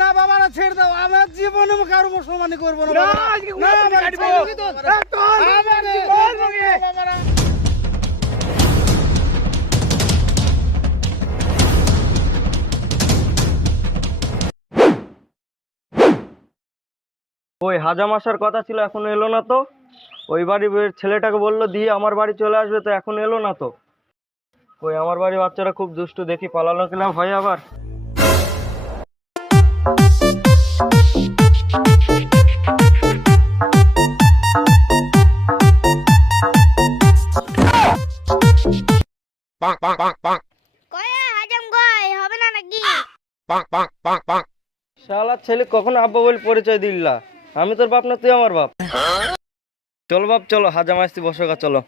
না বাবারা ছেড়ে দাও। আমার জীবনে কারও মুসলমানি করব না। ওই হাজাম আসার কথা ছিল এখন এলো না তো। ওই বাড়ির ছেলেটাকে বলল দিয়ে আমার বাড়ি চলে আসবে তো এখন এলো না তো। ওই আমার বাড়ির বাচ্চারা খুব দুষ্টু দেখি পালালো কিনা ভয় আবার। কয়ে হাজাম কয় হবে না নাকি? শালার ছেলে কখন আব্বা বলে পরিচয় দিল্লা আমি তোর বাপ না তুই আমার বাপ? চল বাপ চলো হাজাম আসতে বসো গা, চলো।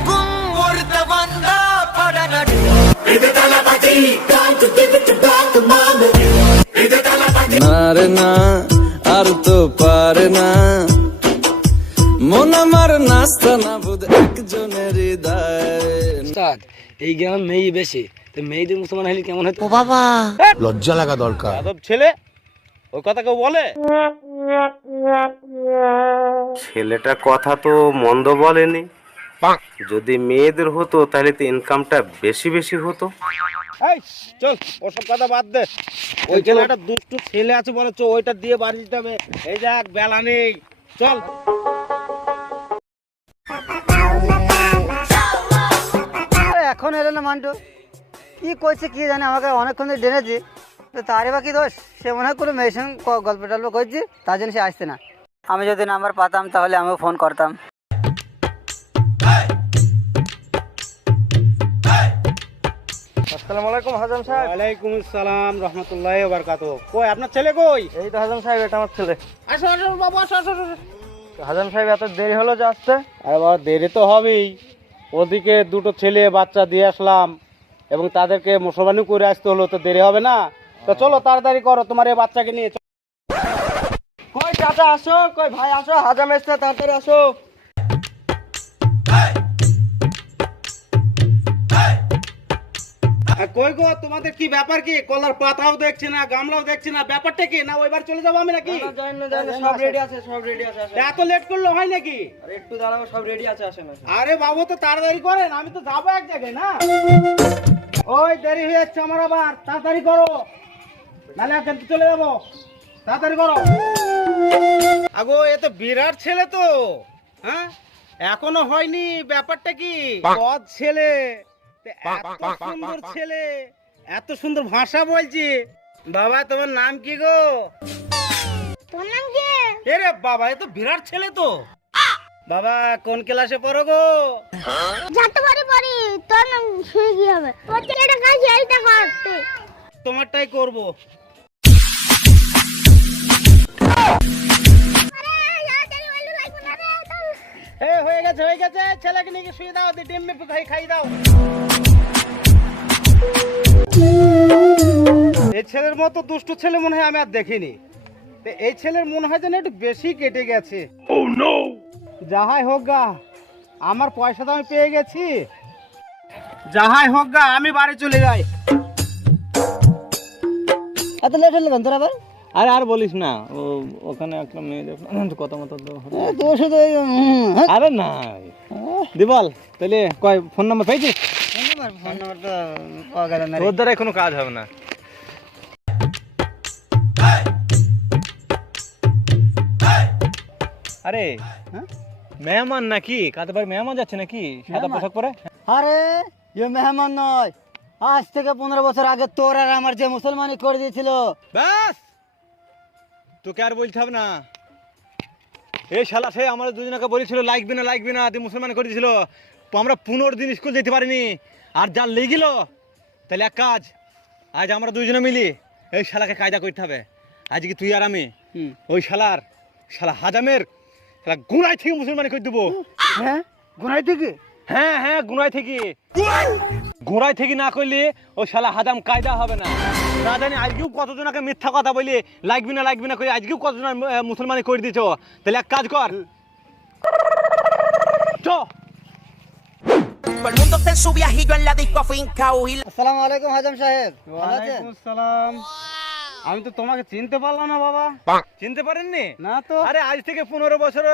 না রে না আর তো পারে না মন আমার নাস্তা না বুধ একজনের হৃদয়। এই গ্রামে মেয়ে বেশি। তো মেয়েদের মুসলমান হলে কেমন হতো? লজ্জা লাগা দরকার। যাদব ছেলে? ওই কথা কেউ বলে? ছেলেটা কথা তো মন্দ বলেনি। যদি মেয়েদের হতো তাহলে তো ইনকামটা বেশি বেশি হতো। এই, চল ওসব কথা বাদ দে। ওই ছেলেটা দুষ্টু ছেলে আছে বলে চো ওইটা দিয়ে বাড়ি দিতে হবে। এই দেখ, বেলা নেই। চল। আরে এখন এলো না মান্টু। কি করছে কি জানে, আমাকে অনেকক্ষণ ধরে ডেনেছি। তো তারই বা কি দোষ? সে মনে হয় কোনো মেয়ের সঙ্গে ক- গল্প টল্প করছি, তার জন্য সে আসছে না। আমি যদি নাম্বার পাতাম, তাহলে আমিও ফোন করতাম। আসসালামু আলাইকুম হাজাম সাহেব। ওয়ালাইকুম আসসালাম রহমতুল্লাহ বারকাত কই আপনার ছেলে কই? এই তো হাজাম সাহেব এটা আমার ছেলে। আসো আসো বাবু আসো আসো আসো। হাজাম সাহেব এত দেরি হলো যে আসতে? আরে বাবা দেরি তো হবেই। ওদিকে দুটো ছেলে বাচ্চা দিয়ে আসলাম এবং তাদেরকে মুসলমানি করে আসতে হলো তো দেরি হবে না। তো চলো তাড়াতাড়ি করো তোমার এই বাচ্চাকে নিয়ে চলো। কই চাচা আসো? কই ভাই আসো হাজাম এসছে তাড়াতাড়ি আসো। কই গো তোমাদের কি ব্যাপার কি? কলার পাতাও দেখছি না গামলাও দেখছি না ব্যাপারটা কি? না ওইবার চলে যাব আমি নাকি? জানি না জানি সব রেডি আছে সব রেডি আছে এত লেট করলে হয় নাকি? একটু দাঁড়াও সব রেডি আছে আসেন আরে বাবু তো তাড়াতাড়ি করেন আমি তো যাব এক জায়গায় না? ওই দেরি হয়ে যাচ্ছে আমার আবার তাড়াতাড়ি করো। নাহলে এখন চলে যাব। তাড়াতাড়ি করো। আগো এ তো বিরাট ছেলে তো হ্যাঁ? এখনও হয়নি ব্যাপারটা কি? ছেলে। এত সুন্দর ছেলে এত সুন্দর ভাষা বলছি। বাবা তোমার নাম কি গো? তোর নাম কি? এরে বাবা এ তো বিরাট ছেলে তো। বাবা কোন ক্লাসে পড়ো গো? জানতে পারি পারি তোর নাম শুয়ে কি হবে? তোর ছেলেটা কাজ এইটা করতে তোমারটাই করব। গেছে হয়ে গেছে। ছেলেকে নিয়ে শুয়ে দাও ডিম খাই খাই দাও। এই ছেলের মতো দুষ্টু ছেলে মনে হয় আমি আর দেখিনি। তো এই ছেলের মনে হয় যেন একটু বেশি কেটে গেছে। যাহাই হোক গা আমার পয়সা তো আমি পেয়ে গেছি। যাহাই হোক গা আমি বাড়ি চলে যাই। এত লেট হলো তোর আবার? আরে আর বলিস না ও ওখানে একটা মেয়ে দেখলাম মতো শুধু ওই, উম, হ্যাঁ। আরে না দিবল তাহলে কয় ফোন নাম্বার পেয়েছিস? ফোন নাম্বার তো পাওয়া গেল না তোর দ্বারা কোনো কাজ হবে না। আরে হ্যাঁ? মেহমান নাকি? কাতে ভাই মেহমান যাচ্ছে নাকি? সাদা পোশাক পরে? আরে ইয়ে মেহমান নয়। আজ থেকে পনেরো বছর আগে তোর আর আমার যে মুসলমানি করে দিয়েছিল। ব্যাস! তোকে আর বলতে হবে না। এই শালা সে আমাদের দুজনকে বলেছিল লাগবে না লাগবে না তুই মুসলমান করে দিয়েছিল। আমরা পনেরো দিন স্কুল যেতে পারিনি। আর যা লেগিল তাহলে এক কাজ আজ আমরা দুজনে মিলি এই শালাকে কায়দা করতে হবে। আজকে তুই আর আমি? হুম। ওই শালার শালা হাজামের শালা গুড়াই থেকে মুসলমান করে দেবো। হ্যাঁ? গুনাই থেকে? হ্যাঁ হ্যাঁ গুড়াই থেকে। গোড়াই থেকে না করলে ওই শালা হাজাম কায়দা হবে না। না জানি আজকেও কতজনকে মিথ্যা কথা বলি লাগবি না লাগবি না করে আজকেও কতজন মুসলমানি করে দিছ তাহলে এক কাজ কর। আমি তো তোমাকে চিনতে পারলাম না বাবা। চিনতে পারেননি? না তো। আরে আজ থেকে পনেরো বছর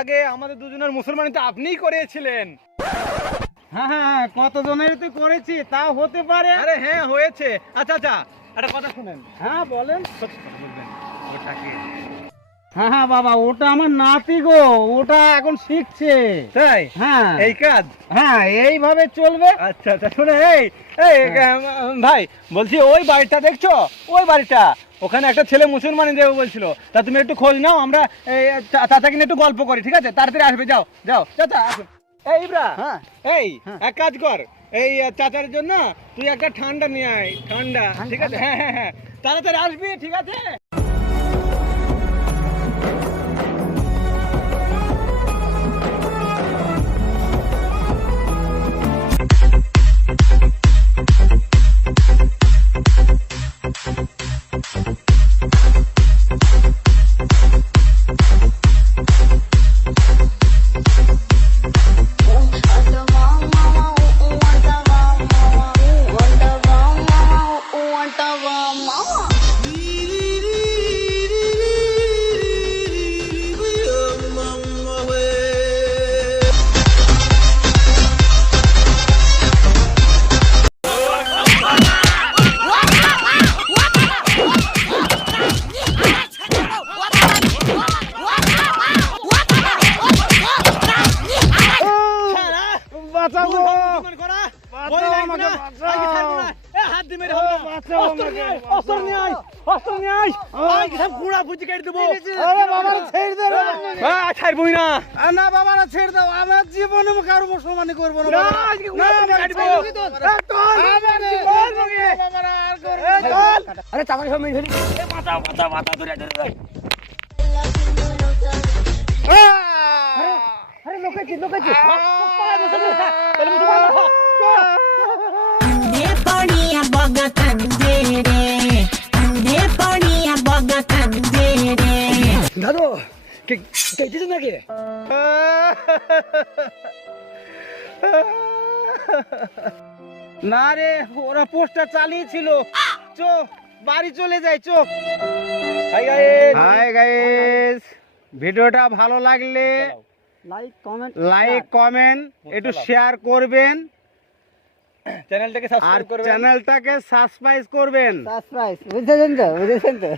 আগে আমাদের দুজনের মুসলমানি তো আপনিই করেছিলেন হ্যাঁ হ্যাঁ হ্যাঁ, কতজনের তো করেছি তাও হতে পারে। আরে হ্যাঁ হয়েছে। আচ্ছা আচ্ছা একটা কথা শুনেন। হ্যাঁ বলেন। সত্যি কথা বলবেন ওটাকে হ্যাঁ হ্যাঁ বাবা ওটা আমার নাতি গো ওটা এখন শিখছে। তাই? হ্যাঁ। এই কাজ? হ্যাঁ এইভাবে চলবে। আচ্ছা আচ্ছা শুনে এই এই ভাই বলছি ওই বাড়িটা দেখছ? ওই বাড়িটা। ওখানে একটা ছেলে মুসলমানি দেবে বলছিল। তা তুমি একটু খোঁজ নাও আমরা চাচাকে নিয়ে একটু গল্প করি ঠিক আছে? তাড়াতাড়ি আসবে যাও যাও চাচা আসো এই ইব্রা হ্যাঁ। এই এক কাজ কর। এই চাচার জন্য তুই একটা ঠান্ডা নিয়ে আয় ঠান্ডা? ঠিক আছে? হ্যাঁ হ্যাঁ হ্যাঁ। তাড়াতাড়ি আসবি ঠিক আছে? বলে লাগবে না আজকে ছাড়বো না এ হাত দিয়ে মেরে হবে অস্ত্র নিয়ে অস্ত্র নিয়ে আয় অস্ত্র নিয়ে আয়। আজকে সব গুঁড়া ভুজি কেটে দেবো। আরে বাবা ছেড়ে দে। হ্যাঁ ছাড়বই না। আ, না ছেড়ে দাও। আমার জীবনে কারও মুসলমানি করব না না, আজকে না, গুঁড়া কাটবো। আর না। সব মেরে মাথা মাথা মাথা ধরে ধরে লোকেছি Ande দাদু কে কেটেছিস নাকি না রে ওরা পোস্টার চালিয়েছিল চো বাড়ি চলে যাই চোখ হাই গাইস হাই গাইস ভিডিওটা ভালো লাগলে লাইক কমেন্ট লাইক কমেন্ট একটু শেয়ার করবেন। চ্যানেলটাকে সাবস্ক্রাইব করবেন। চ্যানেলটাকে সাবস্ক্রাইব করবেন। সারপ্রাইজ বুঝেছেন তো? বুঝেছেন তো?